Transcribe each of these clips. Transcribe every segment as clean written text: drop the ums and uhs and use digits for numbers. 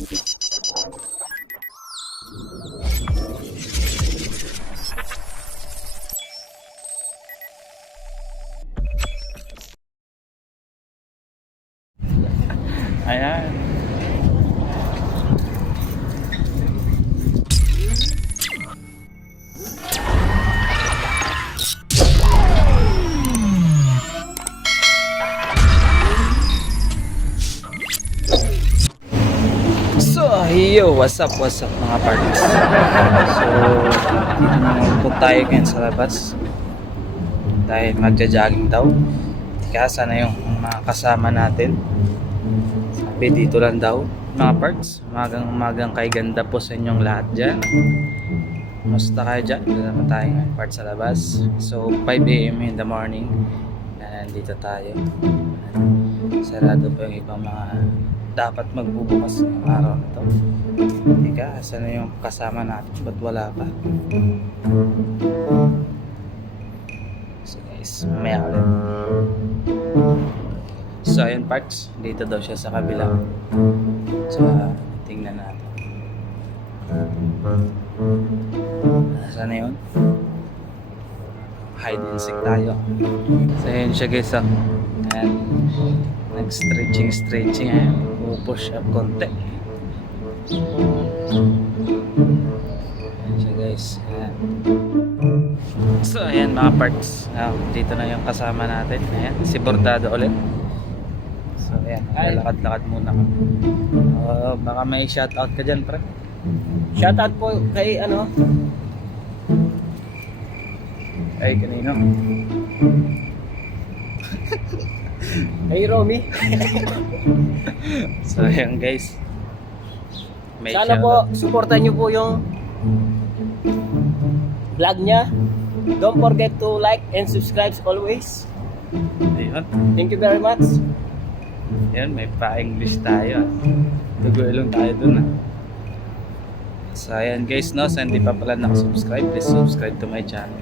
Ayan. So, yo, what's up mga partners? So, dito naman po tayo ngayon sa labas. Dahil magja-jogging daw. Kaya sana yung mga kasama natin. Sabi dito lang daw, mga parts. Umagang kay ganda po sa inyong lahat dyan. Musta kayo dyan? Dito naman tayo ngayon parts sa labas. So, 5 AM in the morning. Nandito tayo. Sarado pa yung ibang mga dapat magbubukas ng araw na to. Teka, saan na yung kasama natin? Ba't wala pa? So guys, mamaya ulit. So ayun parts, dito daw siya sa kabila. So tingnan natin. Saan na yun? Hide and seek tayo. So ayun siya guys. Ayan. Nag-stretching ayan. Push up konti. Ayan siya guys. Ayan. So ayan mga parts. Dito na yung kasama natin. Ayan, si Bordado ulit. So ayan, lalakad-lakad muna ka. Baka may shoutout ka dyan, pre. Shoutout po kay Ay, kanino? kay Romy. So ayan guys. May Sana po supportan niyo po yung vlog niya. Don't forget to like and subscribe always. Ayun. Thank you very much. Ayan, may pa-English tayo. Tugoy lang tayo dun. So ayan guys, no, sa hindi pa pala nakasubscribe, please subscribe to my channel.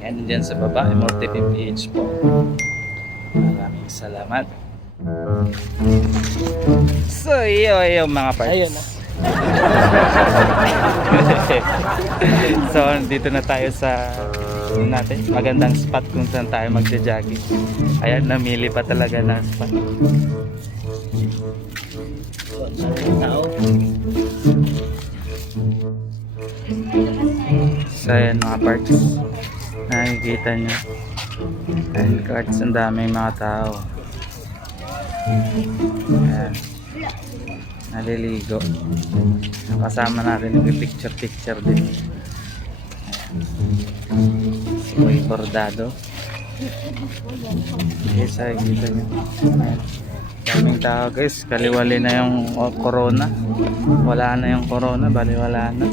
And dyan sa baba, Immorte PH po. Maraming salamat. So iyo mga parts. Ayun na. So dito na tayo sa natin magandang spot kung saan tayo magja-jogging. Ayan, namili pa talaga ng spot. So ayan mga parts, nakikita nyo and cards, ang daming mga tao. Ayan, naliligo. Kasama natin yung picture din. Si Boy Bordado. Guys, nakikita nyo. Ayan, daming tao guys. Kaliwali na yung corona. Wala na yung corona, bali wala na.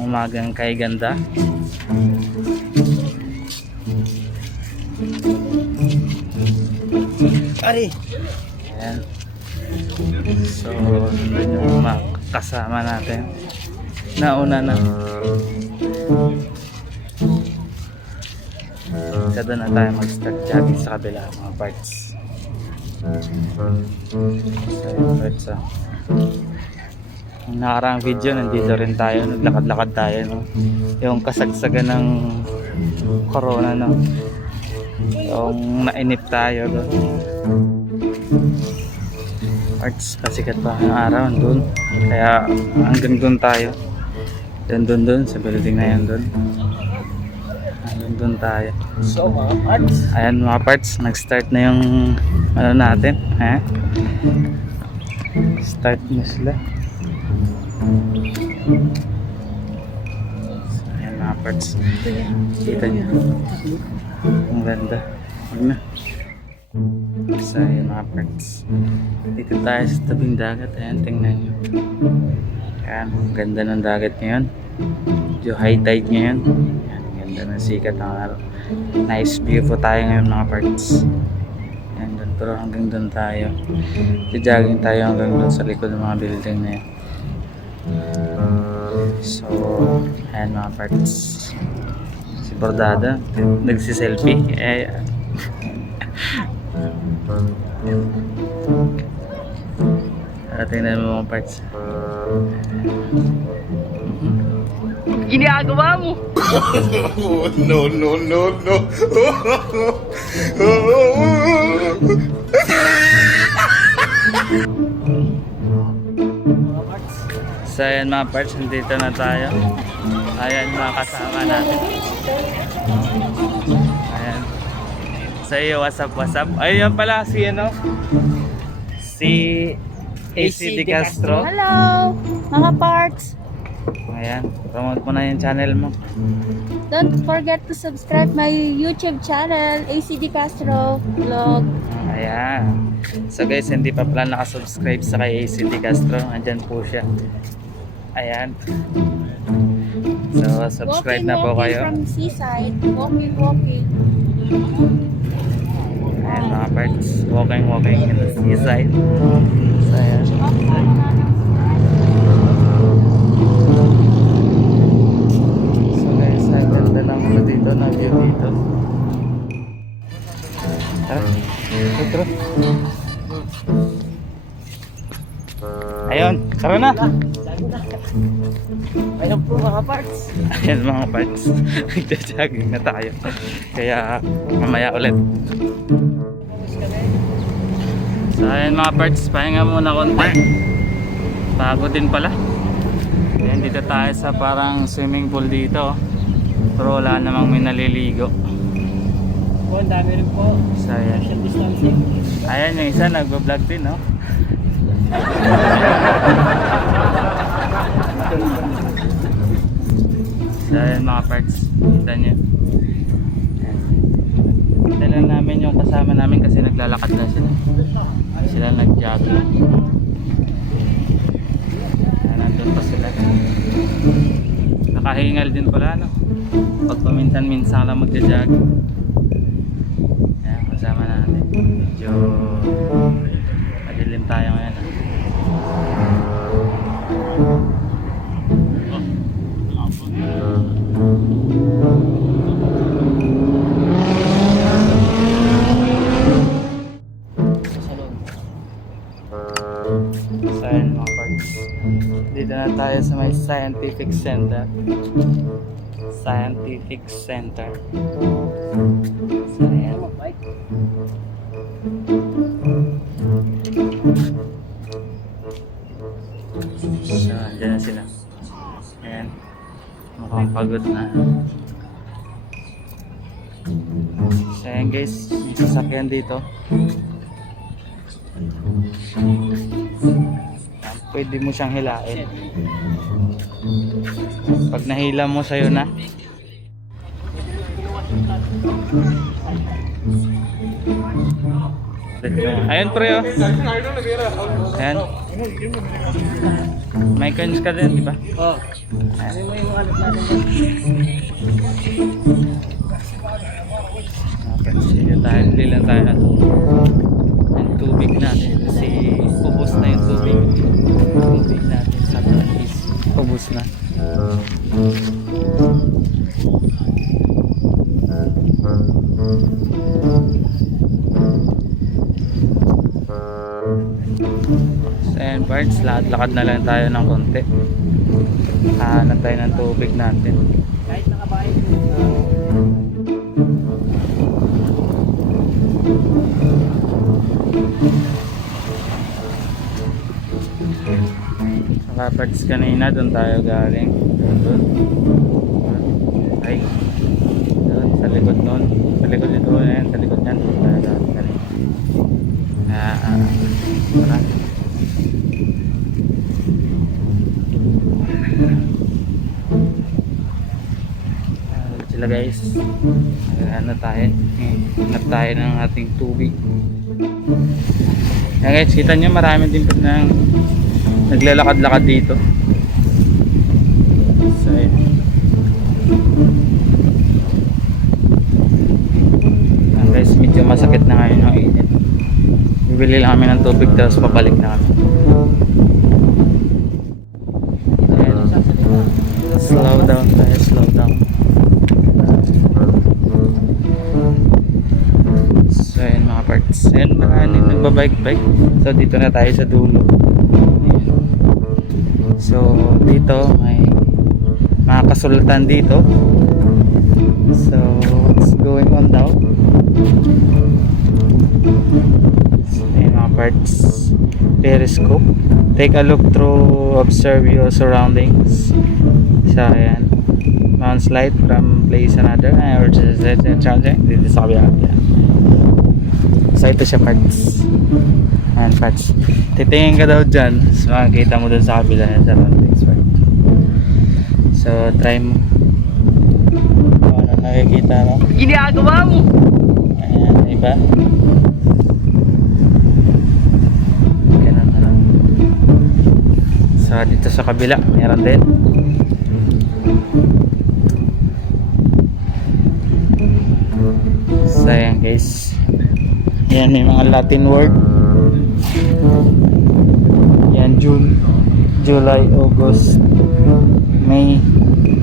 Umagang kay ganda. Ari. Ayan. So, yun yung mga kasama natin. Nauna na. Kaya doon na tayo mag-start jogging sa kabila mga parts. So, yun parts Ang nakaraang video, nandito rin tayo. Naglakad-lakad tayo, no? Yung kasagsagan ng corona, no? Yung nainip tayo doon. Arts, pasikat pa ang araw doon. Kaya hanggang doon tayo. Doon sa building na yan doon. Hanggang doon tayo. So mga parts. Ayan mga parts, nag-start na yung ano natin. Start na sila. So, ayan mga parts. Kita nyo. Ang ganda. Ano? So ayan mga parts. Dito tayo sa tabing dagat. Ayan, tingnan nyo. Ayan, ang ganda ng dagat ngayon. Medyo high tide ngayon. Ayan, ganda ng sikat ng araw. Nice view po tayo ngayon mga parts. Ayan, doon, pero hanggang doon tayo. Jogging tayo hanggang doon sa likod ng mga building na yan. So, ayan mga parts. Si Bordada, nagsiselfie. Ayan. Tingnan mo mga parts. Ginagawa mo! No, no, no, no. So ayan mga parts, nandito na tayo. Ayan mga kasama natin. Ayan. So iyo, what's up, what's up? Ayun pala si ano? Si AC De Castro. Hello, mga parts. Ayan, promote mo na yung channel mo. Don't forget to subscribe my YouTube channel, AC De Castro Vlog. Ayan. So guys, hindi pa pala nakasubscribe sa kay AC De Castro. Andyan po siya. Ayan. So, subscribe na po Walking kayo. from seaside, walking. Ayan mga parts. Walking in the seaside. So, ayan. So guys, ang ganda lang ako dito na view dito. Tara. Tara. Ayun, tara na. Ayun po mga parts. Ayan mga parts. Nagja-jogging na tayo. Kaya mamaya ulit. So ayan mga parts, pahinga muna konti. Pagod din pala. Ayan, dito tayo sa parang swimming pool dito. Pero wala namang may naliligo. Po, ang dami rin po. So ayan. Social distancing. Ayan yung isa nagbablog din, no? So ayan mga parts, kita nyo. Kita lang namin yung kasama namin kasi naglalakad na sila. Sila nag-jogging. Ayan, nandun pa sila. Nakahingal din pala, no? Pag paminsan-minsan lang magja-jogging. Ayan, kasama natin. Medyo madilim tayo ngayon, ah. So ayan mga parts, dito na tayo sa may scientific center. So ayan. So andyan na sila. Ayan, mukhang pagod na. So ayan guys, may sasakyan dito. Pwede mo siyang hilain. Pag nahila mo, sa'yo na. Ayun pre, oh. Ayan. May coins ka din, di ba? Oh. Ano mo yung anak natin dyan? Okay, sige tayo. Bili lang tayo na yung tubig natin kasi ubos na yung tubig natin sa is ubos na. So ayan parts, lakad na lang tayo ng konti. Hanap tayo ng tubig natin. Kahit nakabahay. Mga parts kanina, doon tayo galing. Doon. Ay. Doon, sa likod doon. Sa likod nito, ayan, sa likod niyan. Doon tayo galing. Tara. Sila guys. Ano tayo? Hanap tayo ng ating tubig. Ayan guys, kita nyo marami din pag nang naglalakad-lakad dito. So ayan. Ayan guys, medyo masakit na ngayon ang init. Bibili lang kami ng tubig tapos pabalik na kami. Ayan. Slow down tayo, slow down. So ayan mga parts. Ayan, maraming nagbabike-bike. So dito na tayo sa dulo. Ayan. So dito may mga kasulatan dito. So what's going on daw? So, ayan mga parts. Periscope. Take a look through, observe your surroundings. So ayan. Mount slide from place another or just dito sa kabila. So ito siya parts. Ayan parts. Titingin ka daw dyan. So makikita mo dun sa kabila sa surroundings parts. So try mo. Ano nakikita mo? Ginagawa mo! Ayan, iba. Ganun na lang. So dito sa kabila meron din. So ayan guys. Ayan, may mga Latin word. Ayan, June, July, August, May.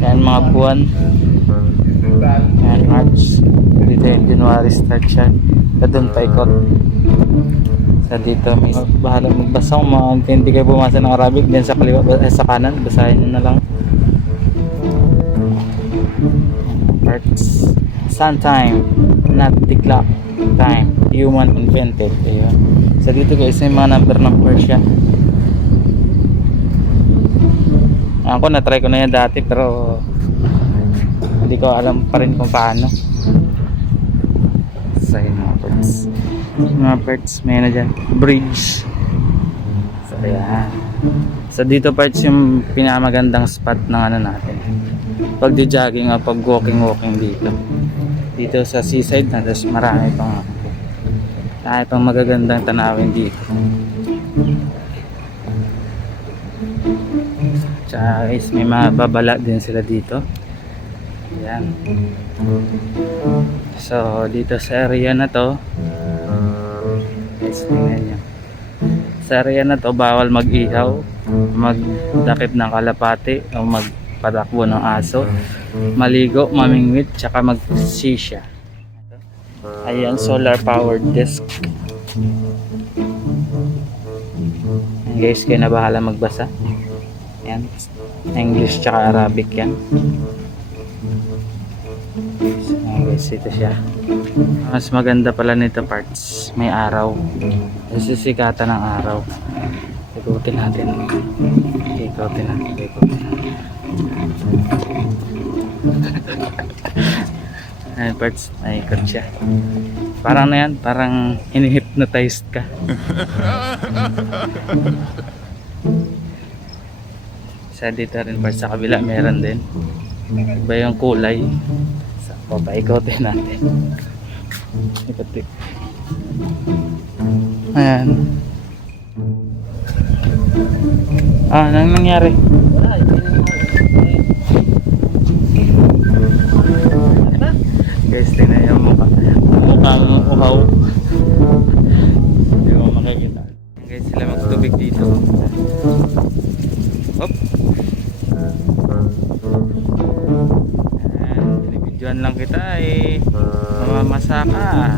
Ayan mga buwan. Ayan, March. Dito yung January start siya. Doon pa ikot. So dito may bahala magbasa kung mga hindi kayo bumasa ng Arabic. Diyan sa kaliwa, sa kanan, basahin nyo na lang. Parts. Sun time, not the clock time, human invented. Ayun. So dito guys may mga number ng Persia. Ako na-try ko na yan dati pero hindi ko alam pa rin kung paano. So yun mga parts may na dyan bridge. So ayan. So dito parts yung pinakamagandang spot ng ano natin pag jogging o pag walking dito sa seaside na. Tapos marami pang magagandang tanawin dito. Tsaka guys may mga babala din sila dito. Ayan. So dito sa area na to guys, tingnan nyo, sa area na to bawal mag-ihaw, magdakip ng kalapati o magpatakbo ng aso, maligo, mamingwit, tsaka mag-shisha. Ayan, solar powered desk. Ayan guys, kayo na bahala magbasa. Ayan, English tsaka Arabic yan. So, ayan guys, ito siya. Mas maganda pala nito parts, may araw. Nasisikatan ng araw. Ikutin natin. Ayan parts, naikot siya. Parang na yan, parang hinihypnotized ka. Sa dito rin parts, sa kabila meron din. Iba yung kulay. So, papaikotin natin. Ikotin. Ayan. Anong nangyari? Guys, tingnan yung mukhang uhaw. Hindi mo makikita. Guys, sila magtubig dito. Hop. Ayan, binibidyoan lang kita eh. Mamamasa ka.